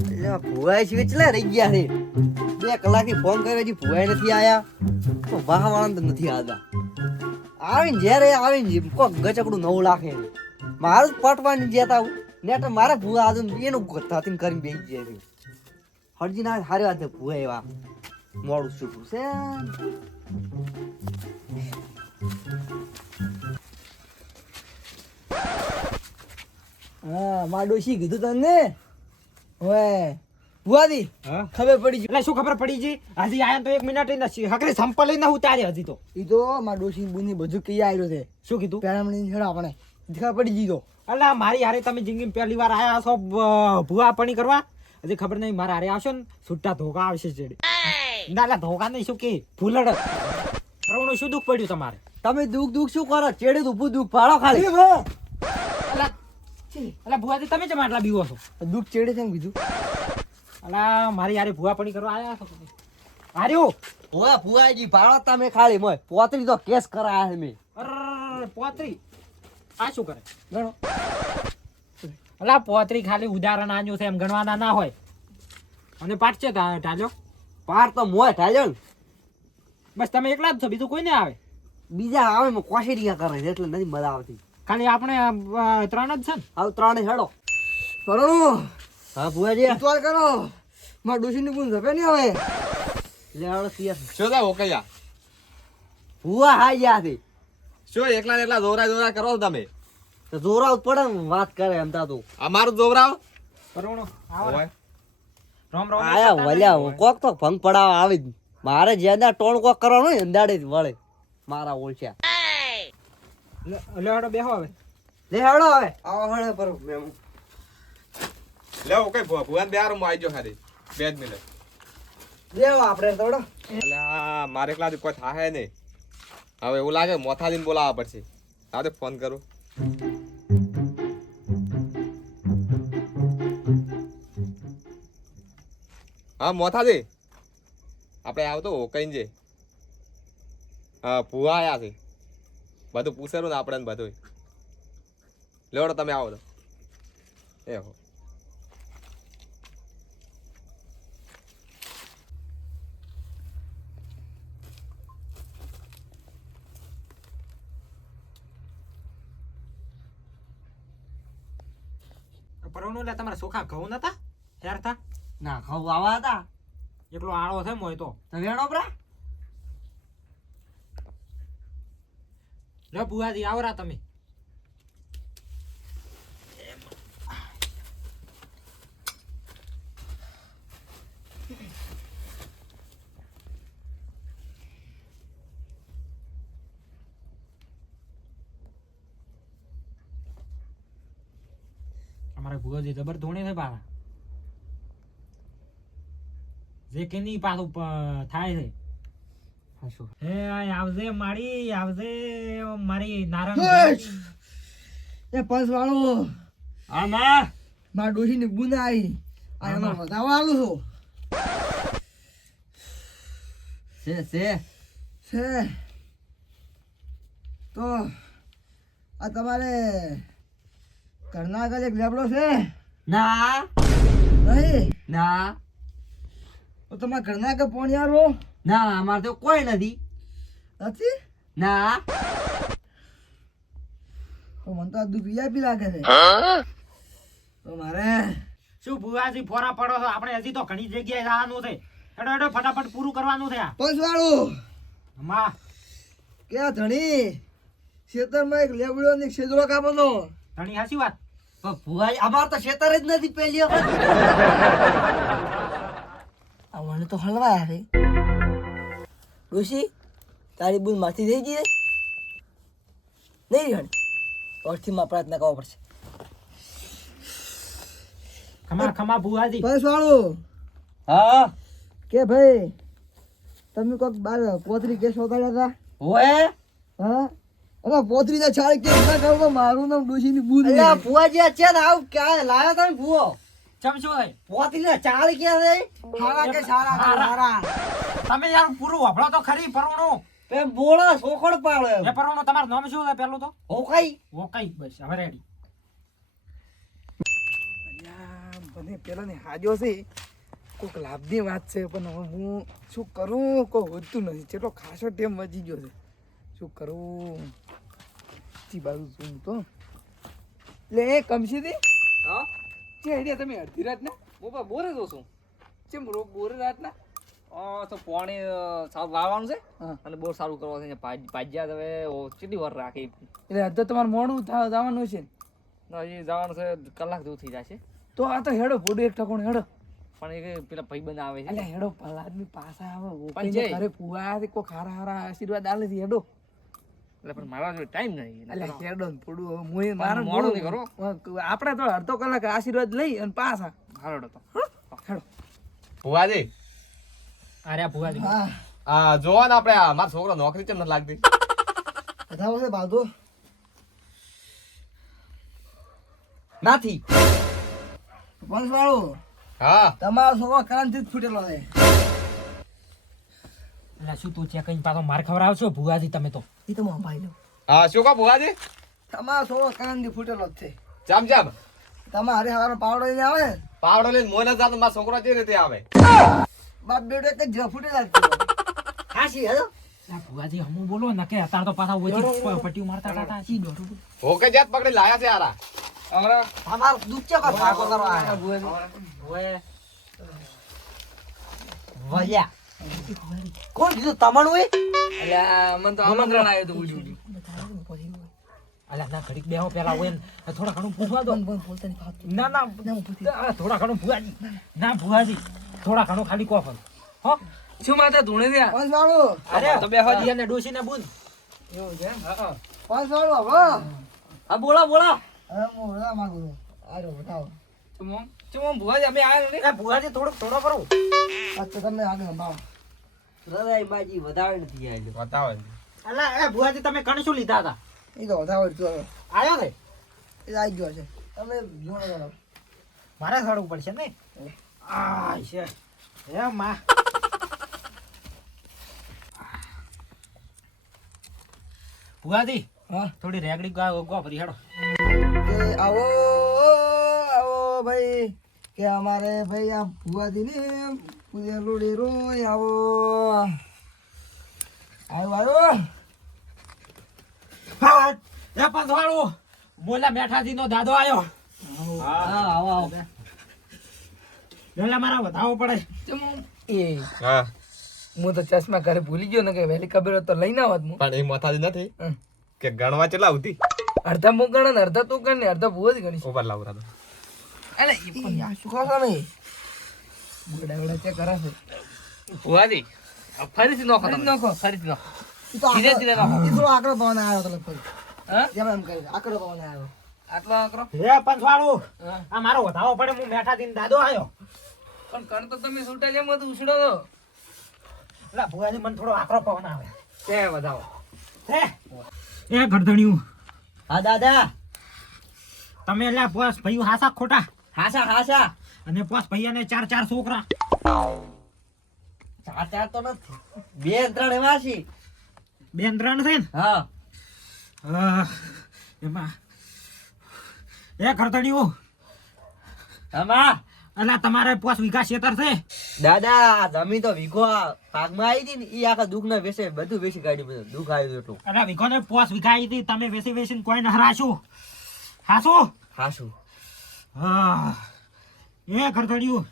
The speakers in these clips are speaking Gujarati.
એટલે ભુવાઈ છે કેટલા રહી ગયા છે 2 કલાકથી ફોન કર્યો હજી ભુવાઈ નથી આયા તો વાહ વાળા તો નથી આવતા આવીને જ્યારે આવીને કોક ગચકડું 9 લાખે મારું જ પટવાની જતા હું નેટ મારે ભુવા આજુ એનું થાતીને કરીને બેસી જાય છે હરજી ના હારી વાત છે ભુવા એવા મોડું છૂટું છે હા માં ડોશી કીધું તને ઓય ભુવાજી ખબર પડી ગઈ એટલે શું ખબર પડી જી હજી આયા તો 1 મિનિટ નથી હકરે સંપલ લઈને ઉતાર્યા હજી તો ઈ તો માં ડોશી બુની બધું કઈ આવ્યો છે શું કીધું પેલા મને છેડા આપણે ખબર પડી ગઈ તો અલા મારી હારે તમે જિંદગી પહેલી વાર આયા છો ભૂવા પણી કરવા હજી ખબર નહીં મારા હારે આવશો ને છૂટા ધોકા આવશે ચેડે ના ના ધોકા નહીં શું કે ફૂલડ પ્રવણું શું દુઃખ પડ્યું તમારે તમે દુઃખ શું કરો ચેડે ઊભું દુઃખ પાડો ખાલી અલા અલા ભુવાજી તમે કેમ આટલા બીવો છો દુઃખ ચેડે છે એમ કીધું અલા મારી હારે ભૂવા પણી કરવા આયા છો હાર્યો ઓય ભુવાજી પાડો તમે ખાલી મોય પોતરી તો કેસ કરાયા છે મેં અર પોતરી આ શું કરે ગણો અલા પોતરી ખાલી ઉદાહરણ આન્યું છે એમ ગણવાના ના હોય અને પાઠ છે ઢાલ્યો પાર તો મોય ઠાલ્યો ને બસ તમે એકલા જ છો બીજું કોઈ ના આવે બીજા આવે ને કોશેરિયા કરે છે એટલે નથી મજા આવતી ખાલી આપણે 3 જ છે ને આવ 3 હેડો કરો હા ભુવાજી ઇતવાલ કરો માં ડોશી ની બુન જપે નહીં હવે લે હેડો સિયર શું થાય ઓકૈયા ભુવા હાઈ ગયા છે શું એકલા ને એકલા જોરા કરો છો તમે તો જોરાવ પડે ને વાત કરે એમ તા તું અમારું જોવરાવ પરવણો આવો ઓય રામ રામ આયા વલ્યા કોક તો ભંગ પડાવા આવી જ મારે જેના ટોણ કોક કરવાનો હોય અંદાડે જ વળે મારા ઓળખ્યા લે હડો બેહો હવે લે હેડો હવે આવો હળે પર મેમ લે ઓકે ભુવાન બે આરો આવી ગયો ખાલી 2 મિનિટ લેવો આપણે થોડો અલા મારે એકલા કોઈ થાય નહીં હવે એવું લાગે મોથાજીને બોલાવવા પડશે તારે ફોન કરું હા મોથાજી આપણે આવતો કઈ છે હા ભુવા આયા છે બધું પૂછેલું ને આપણે બધું લેવડો તમે આવો તો એ હો પરવણો લે તમારા સોખા ઘઉં નતા હેર થા ના ખાવ આવા હતા એકલો આળો છે મોય તો વેણો પ્રા લે બુઆજી આવરા તમે અમારે ભુવાજી જબર ધોણે છે બાળા જે કે નહીં પાછું થાય છે હે આવજે મારી આવજે મારી નારંગ એ પંચ વાળો આમાં માં ડોશી ની બુન આવી આ એમાં વધાવા આલું છું છે તો આ તમારે ઘરના એક લેબડો છે ના નહીં ના તો તમારા ઘરના કે પોણિયારો ના અમારે તો કોઈ નથી નથી ના તો મને તો આ દૂધ વીઆઈપી લાગે છે તો મારે શું ભુવાજી ફોરા પડો છો આપણે હજી તો ઘણી જગ્યાએ જવાનું છે હેડો હેડો ફટાફટ પૂરું કરવાનું છે આ પંચ વાળું માં કે આ ધણી ખેતરમાં એક લેબડો ને એક શેદરો કાપવાનો ઘણી હાચી વાત પણ ભુવાજી અમાર તો ખેતર જ નથી પહેલી વખત આ મને તો હલવાયા છે ડોશી તારી બુન માથી થઈ ગઈ નહીં ગણ અર્થી માં પ્રાર્થના કરવો પડશે ખમા ખમા ભુવાજી પંચ વાળું હા કે ભાઈ તમે કોઈક બાર પોતરી કેસ વગાડ્યા હતા ઓએ હા અરે પોતરી ના છાળ કેસ ના કરો મારું નામ ડોશી ની બુન અલ્યા ભુવાજી આ છે ને આવ ક્યાં લાયો તમે ભુવો ચમ શું થાય પોતરીના ચાળ ક્યાં છે સારા કે સારા સારા તમે યાર પૂરું વાપરો તો ખરી પરવણો તે બોળા સોખડ પાડે એ પરવણો તમારું નામ શું છે પેલું તો હો કઈ ઓકાઈ બસ હવે રેડી મને પેલાની હાજો છે કોઈક લાભની વાત છે પણ હવે હું શું કરું કોઈ હોતું નથી કેટલો ખાસો ટેમ વધી ગયો છે શું કરું જી બાજુ શું તો લે એ કમશીથી હા જે આઈડિયા તમે અડધી રાતના હું પણ બોરે જો છું ચેમ બોરે રાતના તો પાણી સારું વાવવાનું છે હા અને બહુ સારું કરવાનું છે ભાજ્યા હવે કેટલી વાર રાખી એટલે અડધો તમારે મોડું જવાનું છે ને હજી જવાનું છે કલાક જેવું થઈ જશે તો આ તો હેડો ફોટો એક ટકોણ હેડો પણ એ પેલા ભાઈબંધ આવે છે એટલે હેડો આદમી પાછા આવે પણ ઓપીને જય. ઘરે ફુવા છે કોઈ ખારા હારા આશીર્વાદ આલે છે હેડો એટલે પણ મારા જોડે ટાઈમ નહીં એટલે હેડો ને થોડું હવે મુંય મારે મોડું નહીં કરો. આપણે તો અડધો કલાક આશીર્વાદ લઈ અને પાછા હાલો તો હેડો ભુવાજી અરે ભુવાજી હા આ જોવા ને આપણે મારા છોકરો નોકરી કેમ નથી લાગતી બતાવો છે બાજુ નાથી પંચવાળો હા તમારો છોકરો કાનથી જ ફૂટેલો છે એટલે શું તું ચેક કરીને પાછો માર ખવડાવશો ભુવાજી તમે તો એ તો હું ભાઈ લો હા શું કહો ભુવાજી તમારો છોકરો કાનથી ફૂટેલો જ છે જામ જામ તમારે હવાનો પાવડો લઈને આવે ને પાવડો લઈને મોય ના જાતો મારા છોકરો જે રીતે આવે બાપ બેટો એક જ ફૂટેલા જ છે હાસી હેલો એટલે ભુવાજી હમું બોલો ને કે અત્યારે તો પાછા ઓછી પટ્ટીઓ મારતા હતા શી દોઢું હોકે જાત પકડી લાયા છે આરા તમારો દૂધ ચેકો ભાગો કરવા આયા વયા કોણ કીધું તમારું એ એટલે મને તો આમંત્રણ આવ્યું હતું ઉડી અલ્યા ના ઘડીક બેહો પેલા હોય ને થોડા ઘણું પૂછવા દો બોલતા નહીં ના ના થોડા ઘણું ભુવાજી ના ભુવાજી થોડા ઘણું ખાલી કોફર હો શું માતા ધૂણે ત્યાં પંચવાળો અરે તો બેહો જી અને ડોશી ને બુન એવું છે પંચવાળો હવે હા બોલા બોલા હવે હું રવા માંગુ છું આજો બતાવો ચુમ ભુવાજી અમે આયા ને એ ભુવાજી થોડો કરો આ તો તમે આગળ સંભાળો હૃદય બાજી વધારે નથી આવેલું બતાવો અલા એ ભુવાજી તમે કણ શું લીધા હતા એ તો વધાવો જ હવે આયો ને એ આવી ગયો છે તમે જોડો કરો મારે સાડવું પડશે ને આ છે એ માં ભુવાજી હા થોડી રેગડી ગો ફરી હેડો કે આવો આવો ભાઈ કે અમારે ભાઈ આ ભુવાજી ને પૂજેલું ડેરો આવો આવ્યો એ પંચવાળો મોલા મેઠાજી નો દાદો આયો હા આવો આવો પેલા મારા વધાવો પડે એ હા હું તો ચશ્મા ઘરે ભૂલી ગયો ને કે વહેલી ખબર હોત તો લઈને આવત હું પણ એ મથાજી નથી હમ. કે ગણવા કેટલા હતી અડધા હું ગણે ને અડધા તું ગણ ને અડધા ભૂવા જ ગણીશ ઉપર લાવતા અલે એ પણ આ શું ખાશો નહીં બુડા બુડા ચેક કરાશે ભુવાજી ફરીથી નોખો ફરી તમે. નાખો. ફરીથી નોખો એ તો ધીરે ધીરે નાખો. એ થોડો આકડો પવન આવ્યો તો લગભગ હા જેમ એમ કરી આકડો પવન આવ્યો આટલો આકરો હે પંચવાળો આ મારો વધાવો પડે હું મેઠાજી નો દાદો આયો પણ કણ તો તમે છૂટા જેમ હતું ઉછળો તો એટલે ભુવાજી મને થોડો આકરો પવન આવે કે વધાવો હે એ ગરદણિયું હા દાદા તમે એટલે પોસ ભાઈ હાસા ખોટા હાસા હાસા અને પોસ ભૈયાને ચાર છોકરા ચાર તો નથી બે ત્રણ એવા છે બેન ત્રણ છે ને હા એમાં એ ગરદણિયું આમાં અલા તમારે પોસ વીઘા ખેતર છે દાદા જમીન તો વીઘો ભાગમાં આવી હતી ને એ આખા દુઃખ ના વેસે બધું વેચી કાઢ્યું બધું દુઃખ આવ્યું એટલું અલા વીઘો ને પોસ વીઘા આવી હતી તમે વેચીને કોઈ ન હરાશું હાસું હાસું એ ગરદણિયું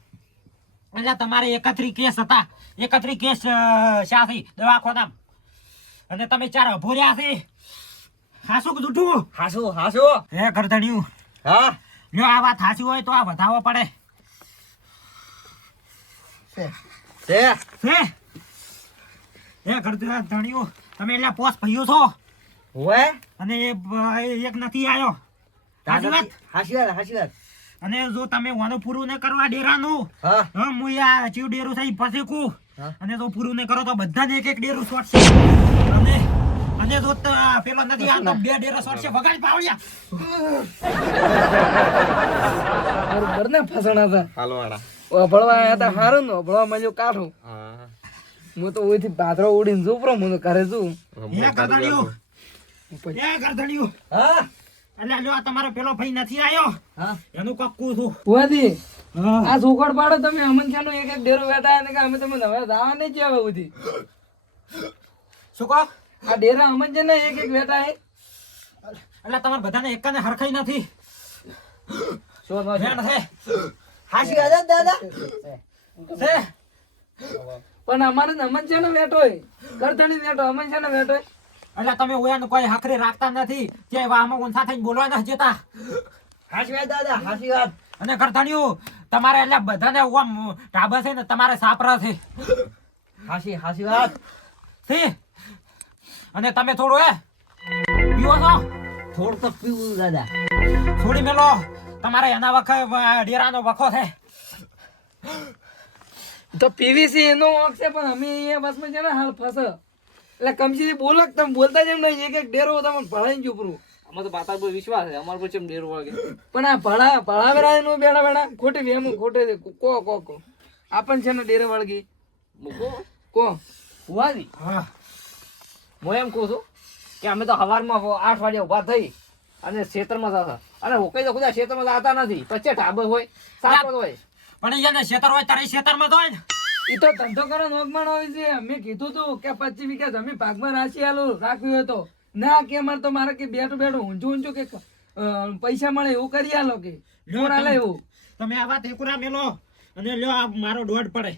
એટલે તમારે 31 કેસ હતા 31 કેસ શાથી દવાખાનામ અને તમે 4 અભો રહ્યા છે હાસું કે જૂઠું હાસું હાસું હે ગરદણિયું હા જો આ વાત સાચી હોય તો આ વધાવો પડે છે છે એ ગરદણિયું તમે એટલે પોસ ભઈઓ છો હોય અને એ એક નથી આવ્યો સાચી વાત હાસી વાત અને જો તમે વાનું પૂરું ન કરવા ડેરાનું હા હું આ ચીવ ડેરું થઈ પછી કુ હા. અને જો પૂરું ન કરો તો બધાને એક ડેરું શોટશે અને જો પેલો નથી આવતો 2 ડેરા શોટશે વગાડ પાવડિયા બરોબર ને ફસણા હતા હાલો વાળા અભળવા આવ્યા હતા હારું ને અભળવા મળ્યું કાઠું હા હું તો ઓયથી પાથરો ઉડીને જોપરો હું તો ઘરે છું એ ગરદણિયું એ ગરદણિયું હા એટલે લ્યો આ તમારો પેલો ભાઈ નથી આયો હા એનું કક્કું છું ભુવાજી હા આ ચોખડ પાડો તમે અમન છે એક એક ડેરો બેઠા અને કે અમે તમે હવે દાવા નહીં છે હવે બધી શું કહો આ ડેરા અમન છે ને એક એક બેઠા હે એટલે તમારે બધાને એકાને હરખાઈ નથી શું વેણ છે હાસી વાત દાદા છે પણ અમારે તો અમન છે ને બેઠો હે કરતણી બેઠો અમન છે ને બેઠો હે. એટલે તમે ઓયાનું કોઈ હખરી રાખતા નથી જે વાહમાં કોણ સાથે બોલવા નથી જતા હાસી વાત દાદા હાસી વાત અને કરતાણ્યું તમારે એટલે બધાને ઓમ ઢાબા છે ને તમારે સાપરા છે હાસી હાસી વાત છે અને તમે થોડું પીવો છો થોડું તો પીવું દાદા થોડી મેલો તમારે એના ડેરાનો વખો છે તો પીવીસી એનો વાંક છે પણ અમે અહીંયા બસમાં છે ને હાલ ફસ એટલે કમસીથી બોલો કે તમે બોલતા જેમ નહીં એક એક ડેરો તમને ભળાઈ ગયું પૂરું અમારે તો પાતા પર વિશ્વાસ છે અમાર પર ચેમ ડેર વાગે પણ આ ભળાવેરા નું બેડા બેડા ખોટી વેમ ખોટે કો આપણ છે ને ડેરે વળગી મૂકો કો ભુવાજી હા હું એમ કહું છું કે અમે તો સવારમાં 8 વાગે ઊભા થઈ અને ખેતરમાં જતા અને હોકઈ તો ખુદા ખેતરમાં જતા નથી પછી ઢાબો હોય સાપર હોય પણ એને ખેતર હોય તારે ખેતરમાં તો હોય ને ઈ તો ધંધો કરો નોકમાં હોય છે મેં કીધું તું કે 25 વીઘા જમીન ભાગમાં રાશી આલું રાખ્યું હોય તો ના કે અમારે તો મારે કે બેઠું બેઠું ઊંચું કે પૈસા મળે એવું કરી આલો કે કોણ આલે એવું તમે આ વાત એકુરા મેલો અને લ્યો આ મારો દોઢ પડે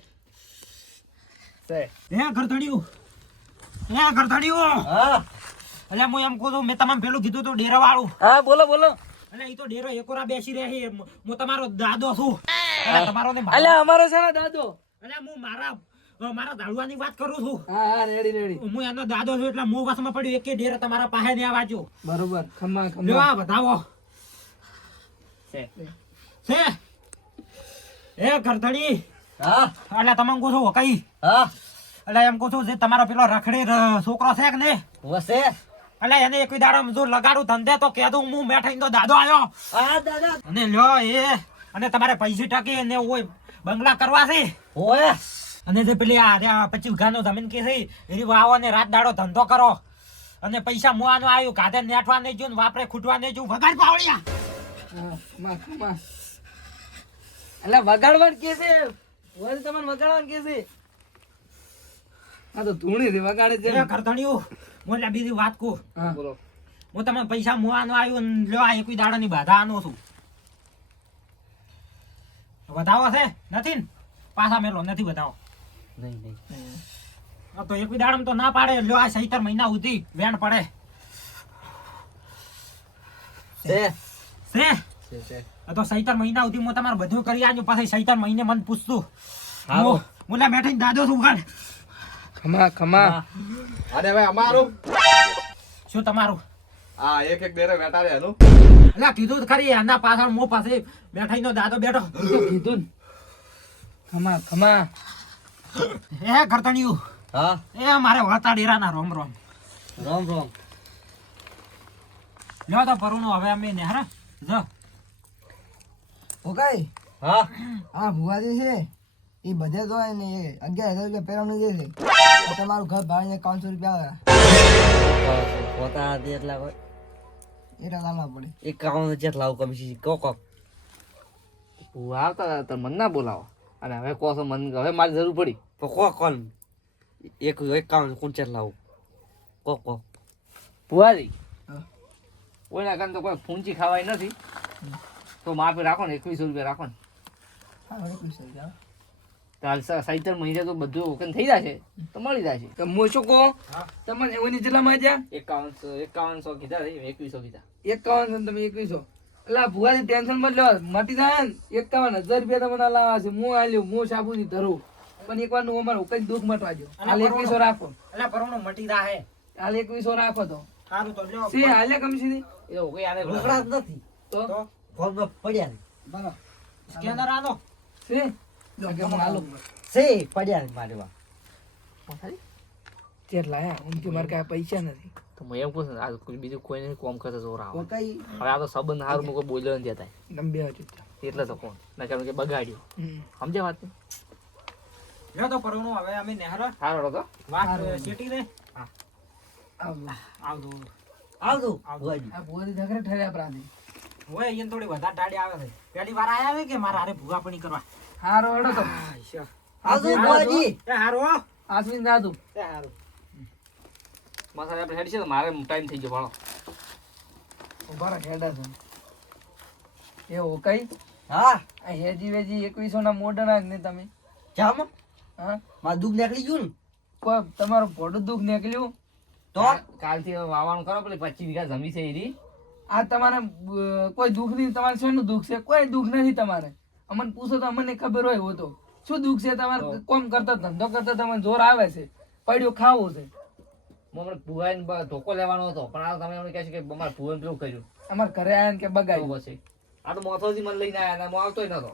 હે ઘરધણિયું હા એટલે હું એમ કહું છું મેં તમને પેલું કીધું તું ડેરા વાળું હા બોલો બોલો એટલે ઈ તો ડેરો એકોરા બેસી રહે હું તમારો દાદો છું એટલે તમારો ને મારો- અલ્યા અમારો છે ને દાદો એટલે હું મારા દાડવાની વાત કરું છું હા હા રેડી હું એનો દાદો છું એટલે હું વસમાં પડ્યું એક ડેરો તમારા પાસે ને આવાજો બરોબર ખમ્મા લ્યો ખમ્મા આ બતાવો છે છે એ ઘરધણી હા એટલે તમે કહું છું કઈ હા એટલે એમ કહું છું જે તમારો પેલો રખડી છોકરો છે કે ને વસે એટલે એને એક દાડો જો લગાડું ધંધે તો કહેતું હું મેઠાઈ તો દાદો આવ્યો હા દાદા અને લ્યો એ અને તમારે પૈસા ટકી ને ઓય બંગલા કરવા છે ઓય અને જે પેલી આ 25 વીઘાનો જમીન કે છે એની વાવો ને રાત દાડો ધંધો કરો અને પૈસા મુવાનું આવ્યું કાધે નેઠવા નહીં જો વાપરે ખૂટવા નહીં જો વગાડ પાવળિયા ખમ્મા ખમ્મા એટલે વગાડવાનું કે છે વળી તમને વગાડવાનું કે છે આ તો ધૂણી થી વગાડે છે એ કરધણિયું હું એટલે બીજી વાત કહું હા બોલો હું તમે પૈસા મુવાનું આવ્યું ને લ્યો આ એકવી દાડાની બાધા આનો છું વધાવો છે નથી ને પાછા મેલો નથી વધાવો નહીં નહીં આ તો એકવી દાડમ તો ના પાડે લ્યો આ 17 મહિના સુધી વેણ પડે છે છે આ તો 17 મહિના સુધી હું તમારે બધું કરી આજો પછી 17 મહિને મને પૂછતું હારું. મુલા બેઠીને દાદો છું ગાડ ખમા ખમા અને હવે અમારું શું તમારું આ એક એક ડેરે બેઠા રે એનું એટલે કીધું તો ખરી આના પાછળ મો પાસે બેઠાઈનો દાદો બેઠો તો કીધું ને. ખમા ખમા એ કરતણિયું હા એ મારે વળતા ડેરાના રોમ રોમ રામ રામ લ્યો તો પરુનો હવે અમે ને હરે જો ઓકે હા આ ભુવાજી છે એ બધે તો હોય ને 11,000 રૂપિયા પેરામણી દે છે તો તમારું ઘર ભાડે 500 રૂપિયા આવે પોતા દે એટલા હોય એટલા લાવવા પડે 51 જેટલા આવું કમી કોક ભુવા આવતા હતા તો મને ના બોલાવો અને હવે કહો છો મને હવે મારી જરૂર પડી તો કોક કોણ 51 કોણ જેટલા આવું કોક ભુવાજી હા. કોઈના કારણે તો કોઈ ફૂંચી ખાવાય નથી તો માફી રાખો ને 2100 રૂપિયા રાખો ને હા 21 રૂપિયા તો હાલ 17 મહિને તો બધું ઓકે થઈ જશે તો મળી જશે તો હું શું કહું તમને એની જેટલામાં જ્યાં 5100 કીધા છે 2100 કીધા 51 તમે 2100 એટલે આ ભુવાજી ટેન્શન મત લો મટી જાય ને 51,000 રૂપિયા તમને લાવવા છે હું આલ્યું હું સાબુથી ધરું પણ એક વાર નું અમારું કઈ દુઃખ મટવાજો હાલ 2100 રાખો એટલે પરુનો મટી રાહે હાલ 2100 રાખો તો સારું તો લ્યો સી હાલે કમસી એ ઓકે આને રોકડા જ નથી તો ફોનમાં પડ્યા ને બરાબર સ્કેનર આનો સી જો કે હું હાલું છે પડ્યા ને મારે વા જેટલા આયા ઊંચી મારે કાંઈ પૈસા નથી તો હું એમ કહું છું આ કોઈ બીજું કોઈ નહીં કોમ કરતા જોર આવે ઓકે હવે આ તો સંબંધ હારું કોઈ બોલ્યો નથી હતા તમે બે હજુ એટલે તો કોણ ના કારણ કે બગાડ્યો સમજ્યા વાત લ્યો તો પરુનો હવે અમે નેહર સારો તો વાત શેટી દે આવ આવજો આવજો ભુવાજી. આ ભુવાજી ઝઘડે ઠર્યા પ્રાંતિ. હોય અહીંયા થોડી વધારે દાડી આવે છે પહેલી વાર આયા છે કે મારા હારે ભૂવાપણી કરવા હારો હેડો તો આવજો ભુવાજી. એ હારો આશ્વિન જાદુ. એ હારો માથા આપણે હેડ છે તો મારે ટાઈમ થઈ ગયો ભાણો. ઉભા રહો, હેડા છો. એ ઓકાઈ હા આ હેજી વેજી 2100 ના મોઢાના જ ને તમે. જામ હા મારું દુઃખ નીકળી ગયું ને કોઈ તમારું ભોડું દુઃખ નીકળ્યું. તો કાલથી હવે વાવવાનું કરો પેલી 25 વીઘા જમી છે એરી. આ તમારે કોઈ દુઃખ નહીં. તમારે શેનું દુઃખ છે? કોઈ દુઃખ નથી તમારે. અમને પૂછો તો અમને ખબર હોય હો તો શું દુઃખ છે તમારે? કોમ કરતા ધંધો કરતા તમને જોર આવે છે, પડ્યું ખાવું છે. હમણાં ભુવાને ધોકો લેવાનો હતો પણ આ તમે એમને કહે છે કે અમારે ભુવાને પેલું કર્યું અમારે ઘરે આયા ને કે તો બગાડ્યું. પછી આ તો મોથોથી મને લઈને આવ્યા ને હું આવતોય નતો.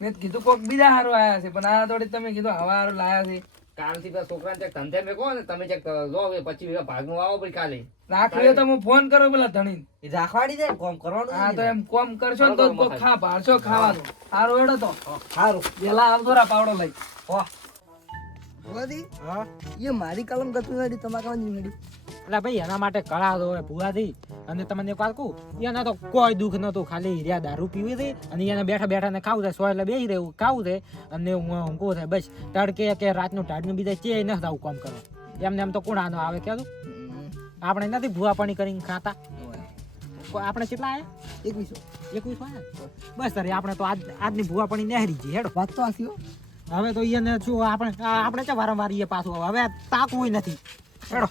મેં કીધું કોક બીજા હારું આયા છે પણ આ થોડી તમે કીધું હવા હારું લાયા છે. કાલથી પેલા છોકરાને ચેક ધંધે મેં કહો ને તમે ચેક જો 25 વીઘા ભાગનું વાવો પછી કાલે. રાખવી તો હું ફોન કરો પેલા ધણી. એ રાખવાડી દે કોમ કરવાનું હા તો નથી. એમ કોમ કરશો ને તો જ કોક ખા ભાળશો ખાવાનું. હારું હેડો તો સારું પેલા આવજો રા પાવડો લઈ. હા એ મારી કલમ ગતું નથી, તમારે કામ નહીં મળી. એટલે ભાઈ એના માટે કળા દો ભૂવાથી અને તમને એક વાત કહું એના તો કોઈ દુઃખ નતું ખાલી હીર્યા દારૂ પીવી હતી અને એને બેઠા બેઠા ને ખાવું થાય સોય એટલે બેસી રહેવું ખાવું છે અને ઊંઘવું થાય બસ તડકે કે રાતનું ટાઢનું બીજા ચે ન થવું કામ કરો એમને એમ તો કોણ આનો આવે કહેતું આપણે નથી ભૂવાપણી કરીને ખાતા આપણે કેટલા આવ્યા 21 આવ્યા બસ તારે આપણે તો આજની ભૂવાપણી નહેરી છે હેડો વાત તો આથી હો. હવે તો એને શું આપણે ચા વારંવાર એ પાછું હવે તાકવું નથી હેડો